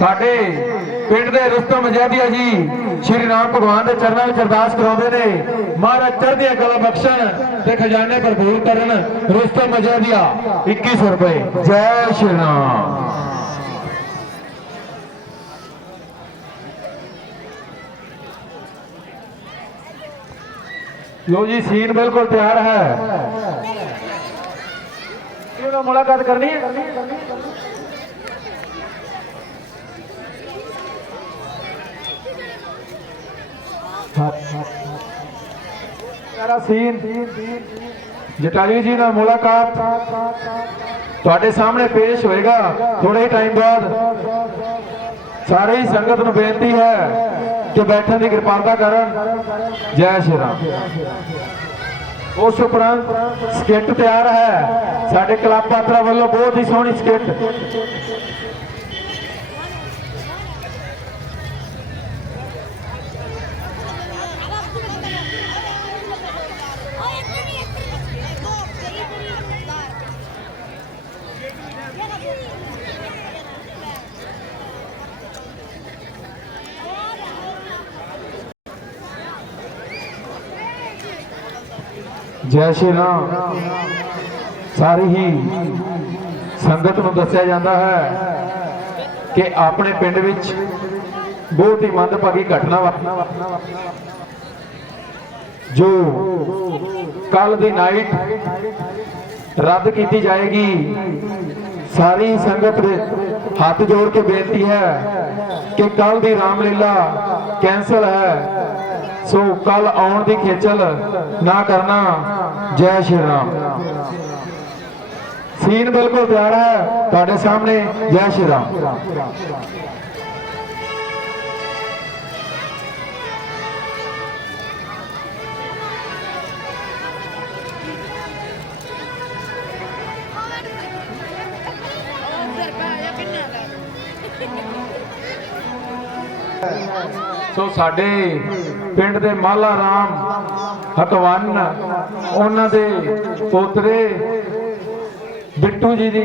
साडे पिंड दे रुस्तम मजादिया जी श्री राम भगवान के चरणों में अरदास कराते हैं महाराज चढ़दिया कला बख्शन ते खजाने भरपूर करन रुस्तम मजादिया 2100 रुपए जय श्री राम। लो जी सीन बिल्कुल तैयार है मुलाकात करनी है सीन जटाली जी ना मुलाकात ਤੁਹਾਡੇ ਸਾਹਮਣੇ पेश होएगा थोड़े ही टाइम बाद सारे ही संगत ਨੂੰ ਬੇਨਤੀ है कि बैठने की कृपालता करन जय श्री राम। उस उपरंत स्किट तैयार है साडे क्लब पात्रा वालों बहुत ही सोहनी स्किट ਜੈ ਸ਼੍ਰੀ ਰਾਮ ਸਾਰੀ ਹੀ ਸੰਗਤ ਨੂੰ ਦੱਸਿਆ ਜਾਂਦਾ ਹੈ ਕਿ ਆਪਣੇ ਪਿੰਡ ਵਿੱਚ ਬਹੁਤ ਹੀ ਮੰਦਭਾਗੀ ਘਟਨਾ ਵਾਪਰੀ ਜੋ ਕੱਲ ਦੀ ਨਾਈਟ ਰੱਦ ਕੀਤੀ ਜਾਏਗੀ। ਸਾਰੀ ਸੰਗਤ ਦੇ ਹੱਥ ਜੋੜ ਕੇ ਬੇਨਤੀ ਹੈ ਕਿ ਕੱਲ ਦੀ ਰਾਮਲੀਲਾ ਕੈਂਸਲ ਹੈ, ਸੋ ਕੱਲ ਆਉਣ ਦੀ ਖੇਚਲ ਨਾ ਕਰਨਾ। ਜੈ ਸ਼੍ਰੀ ਰਾਮ। ਸੀਨ ਬਿਲਕੁਲ ਤਿਆਰ ਹੈ ਤੁਹਾਡੇ ਸਾਹਮਣੇ। ਜੈ ਸ਼੍ਰੀ ਰਾਮ। ਸੋ ਸਾਡੇ ਪਿੰਡ ਦੇ ਮਾਲਾ ਰਾਮ ਹਕਵੰਨ ਉਹਨਾਂ ਦੇ ਪੋਤਰੇ ਬਿੱਟੂ ਜੀ ਦੀ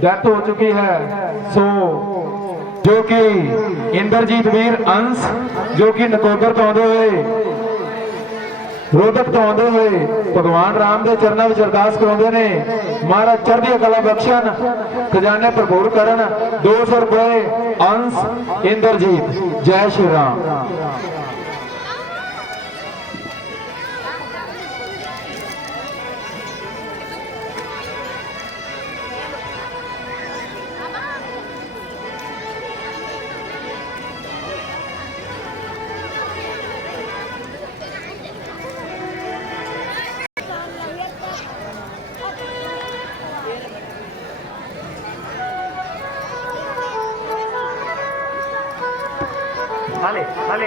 ਡੈਥ ਹੋ ਚੁੱਕੀ ਹੈ। ਸੋ ਜੋ ਕਿ ਇੰਦਰਜੀਤ ਵੀਰ ਅੰਸ਼ ਜੋ ਕਿ ਨਕੋਦਰ ਤੋਂ ਆਉਂਦੇ ਹੋਏ ਰੋਧਕ ਤੋਂ ਆਉਂਦੇ ਹੋਏ ਭਗਵਾਨ ਰਾਮ ਦੇ ਚਰਨਾਂ ਵਿੱਚ ਅਰਦਾਸ ਕਰਾਉਂਦੇ ਨੇ, ਮਹਾਰਾਜ ਚੜ੍ਹਦੀ ਕਲਾ ਬਖਸ਼ਣ, ਖਜ਼ਾਨੇ ਭਰਪੂਰ ਕਰਨ। 200 ਰੁਪਏ ਅੰਸ਼ ਇੰਦਰਜੀਤ। ਜੈ ਸ਼੍ਰੀ ਰਾਮ। हाले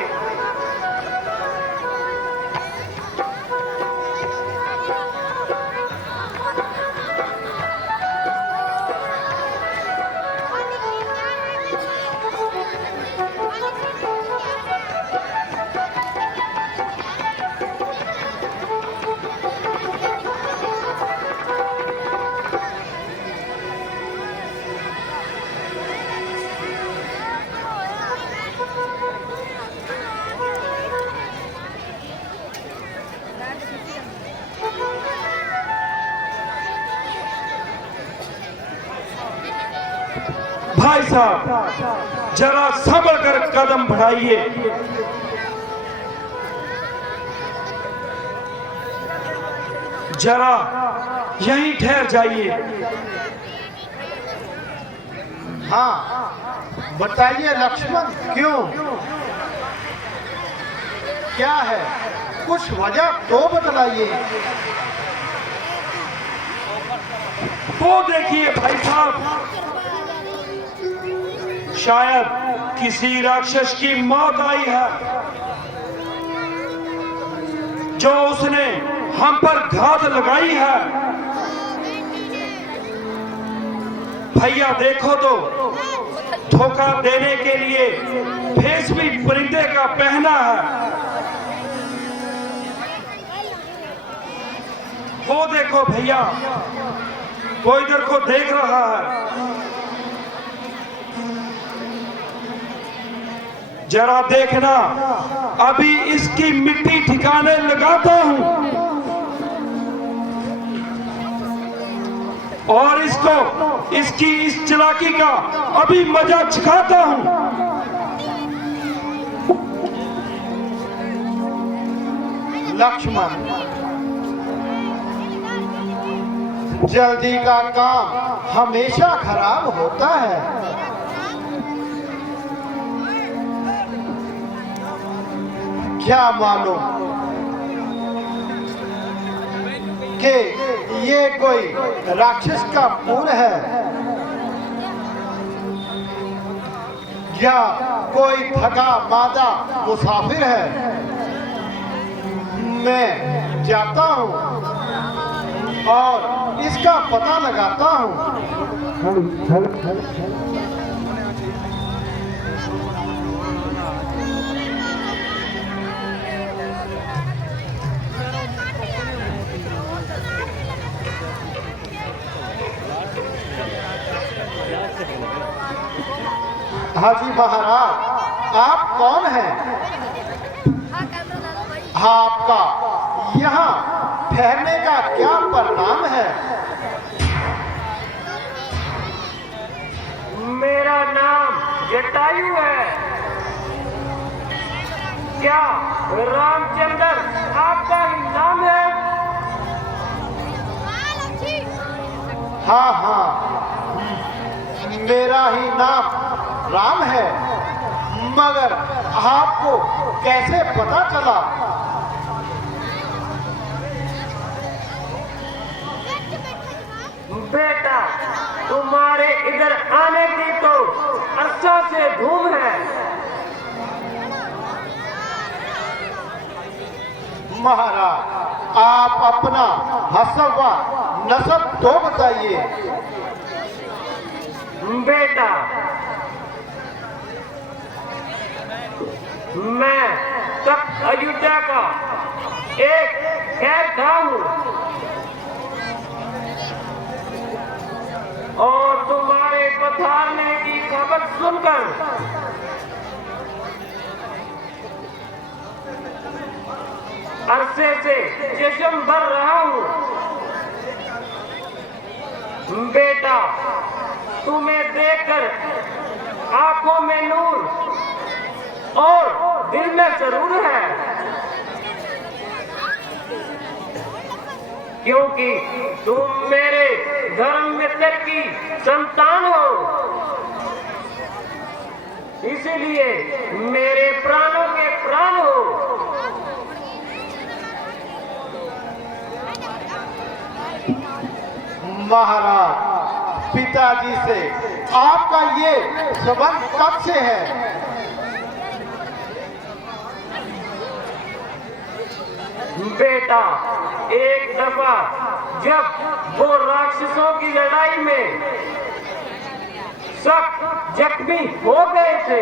भाई साहब जरा संभल कर कदम बढ़ाइए। जरा यहीं ठहर जाइए। हाँ बताइए लक्ष्मण, क्यों, क्या है, कुछ वजह तो बतलाइए। वो देखिए भाई साहब, शायद किसी राक्षस की मौत आई है जो उसने हम पर घात लगाई है। भैया देखो तो, धोखा देने के लिए भेष भी परिंदे का पहना है। वो देखो भैया, वो इधर को देख रहा है। जरा देखना, अभी इसकी मिट्टी ठिकाने लगाता हूं और इसको इसकी इस चालाकी का अभी मजा चखाता हूं। लक्ष्मण, जल्दी का काम हमेशा खराब होता है। क्या मालूम कि ये कोई राक्षस का पूर है या कोई थका मादा मुसाफिर है। मैं जाता हूँ और इसका पता लगाता हूँ। हाजी महाराज, आप कौन हैं? आपका यहाँ ठहरने का क्या परिणाम है? मेरा नाम जटायु है। क्या रामचंद्र आपका ही नाम है? हाँ हाँ, मेरा ही नाम राम है, मगर आपको कैसे पता चला? बेटा, तुम्हारे इधर आने की तो अरसा से धूम है। महाराज, आप अपना हसब व नसब तो बताइए। बेटा, मैं तख्त अयोध्या का एक कैदा हूँ और तुम्हारे पधारने की खबर सुनकर अरसे से जश्न भर रहा हूँ। बेटा, तुम्हें देखकर आंखों में नूर और दिल में सरूर है, क्योंकि तुम मेरे धर्म मित्र की संतान हो। इसीलिए मेरे प्राणों के प्राण हो। महाराज, पिताजी से आपका ये संबंध कब से है? बेटा, एक दफा जब वो राक्षसों की लड़ाई में सब जख्मी हो गए थे,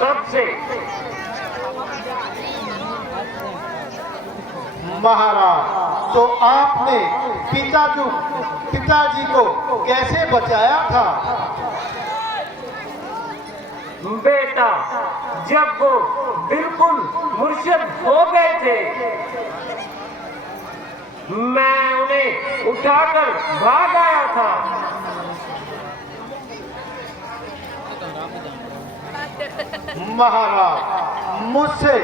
तब से। महाराज, तो आपने पिताजी को कैसे बचाया था? बेटा, जब वो बिल्कुल मुर्शिद हो गए थे, मैं उन्हें उठाकर भाग आया था। महाराज, मुझसे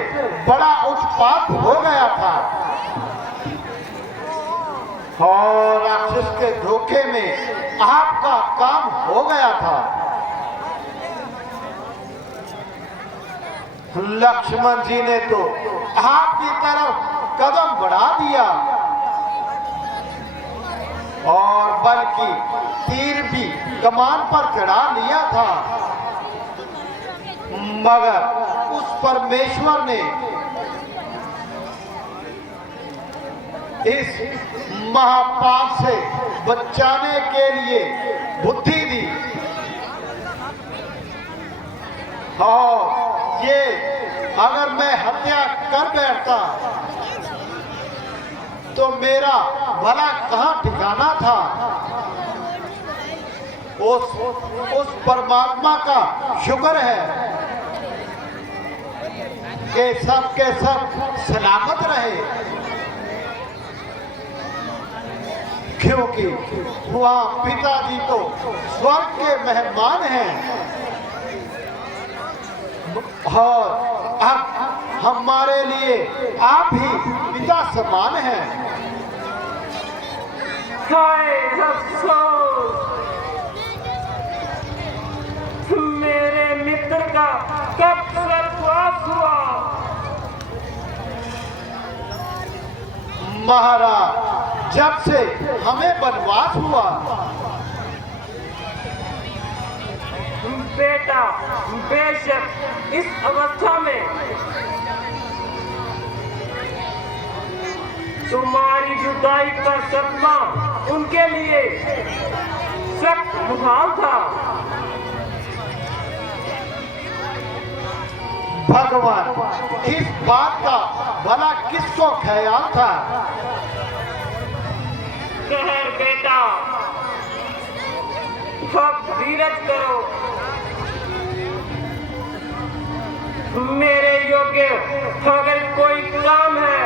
बड़ा उत्पात हो गया था और राक्षस के धोखे में आपका काम हो गया था। लक्ष्मण जी ने तो आपकी तरफ कदम बढ़ा दिया और बल्कि तीर भी कमान पर चढ़ा लिया था, मगर उस परमेश्वर ने इस महापाप से बचाने के लिए बुद्धि दी और ये अगर मैं हत्या कर बैठता तो मेरा भला कहाँ ठिकाना था? उस परमात्मा का शुक्र है कि सब के सब सलामत रहे, क्योंकि वहाँ पिताजी तो स्वर्ग के मेहमान हैं और अब हमारे लिए आप ही पिता समान हैं। हाय अफसोस, मेरे मित्र का कब स्वर्गवास हुआ। महाराज, जब से हमें वनवास हुआ। बेटा, बेशक इस अवस्था में तुम्हारी जुदाई का सदमा उनके लिए सख्त मुहाल था। भगवान, इस बात का भला किसको ख्याल था? कहर बेटा, अब धीरज करो। मेरे योग्य अगर कोई काम है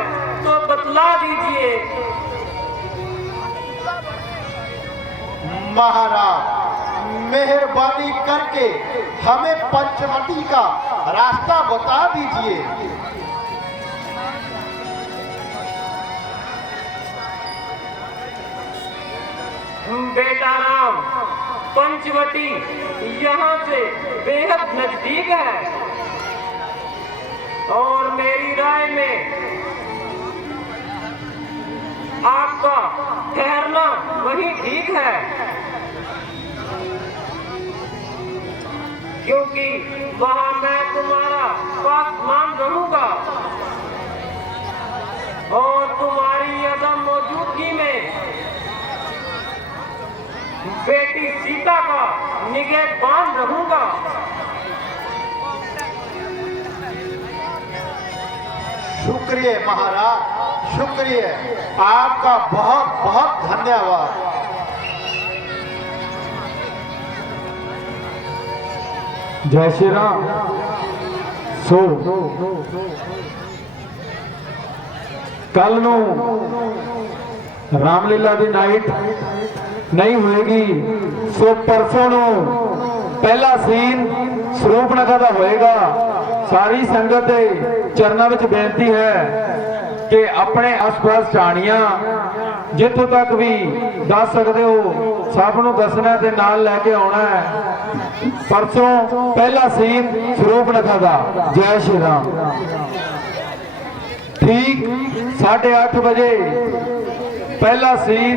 तो बतला बुला दीजिए। महाराज, मेहरबानी करके हमें पंचवटी का रास्ता बता दीजिए। बेटा राम, पंचवटी यहाँ से बेहद नजदीक है और मेरी राय में आपका ठहरना वही ठीक है, क्योंकि वहां मैं तुम्हारा पासमान रहूंगा और तुम्हारी अदम मौजूदगी में बेटी सीता का निगहबान रहूंगा। शुक्रिया महाराज, शुक्रिया, आपका बहुत बहुत धन्यवाद। जय श्री राम। सो कल नू रामलीला दी नाइट नहीं होएगी, सो परसों नू पहला सीन ਸਰੂਪਨਖਾ ਦਾ ਹੋਏਗਾ। सारी संगत दे चरणों में बेनती है कि अपने आस-पास ਝਾਣੀਆਂ जितों तक भी दस सकते हो सब नू दसना ते नाल लैके आना है। परसों पहला सीन ਸਰੂਪਨਖਾ ਦਾ। जय श्री राम। ठीक 8:30 बजे पहला सीन